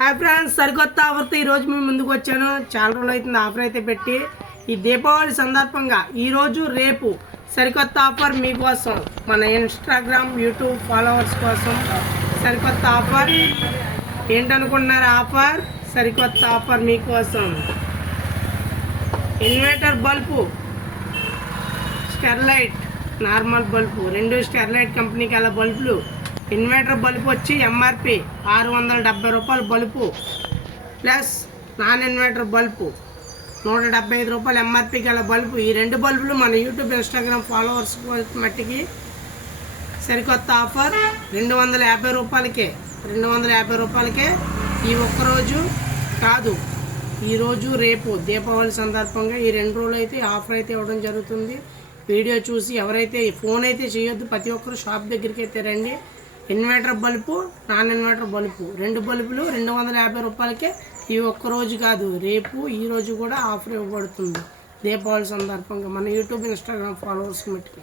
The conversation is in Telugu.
హాయ్ ఫ్రెండ్స్, సరికొత్త ఆఫర్తో ఈరోజు మేము ముందుకు వచ్చాను. చాలా రోజులు అవుతుంది ఆఫర్ అయితే పెట్టి. ఈ దీపావళి సందర్భంగా ఈరోజు రేపు సరికొత్త ఆఫర్ మీకోసం, మన ఇన్స్టాగ్రామ్ యూట్యూబ్ ఫాలోవర్స్ కోసం సరికొత్త ఆఫర్. ఏంటనుకుంటున్నారు ఆఫర్? సరికొత్త ఆఫర్ మీకోసం. Inverter bulb, Sterlite normal bulb, రెండు స్టెర్లైట్ కంపెనీకి అలా బల్బులు. ఇన్వర్టర్ బల్బు వచ్చి ఎంఆర్పి 670 రూపాయలు bulb, plus non inverter bulb 175 రూపాయలు ఎంఆర్పి గల బల్బు. ఈ రెండు బల్బులు మన యూట్యూబ్ ఇన్స్టాగ్రామ్ ఫాలోవర్స్ మట్టికి సరికొత్త ఆఫర్. 250 రూపాయలకే, 250 రూపాయలకే. ఈ ఒక్కరోజు కాదు, ఈరోజు రేపు దీపావళి సందర్భంగా ఈ 2 రోజులు అయితే ఆఫర్ అయితే ఇవ్వడం జరుగుతుంది. వీడియో చూసి ఎవరైతే ఫోన్ అయితే చేయొద్దు, ప్రతి ఒక్కరు షాప్ దగ్గరికి అయితే రండి. Inverter bulb, non inverter bulb, రెండు బల్బులు 250 రూపాయలకే. ఈ ఒక్కరోజు కాదు, రేపు ఈరోజు కూడా ఆఫర్ ఇవ్వబడుతుంది దీపావళి సందర్భంగా మన యూట్యూబ్ ఇన్స్టాగ్రామ్ ఫాలోవర్స్ మట్టుకి.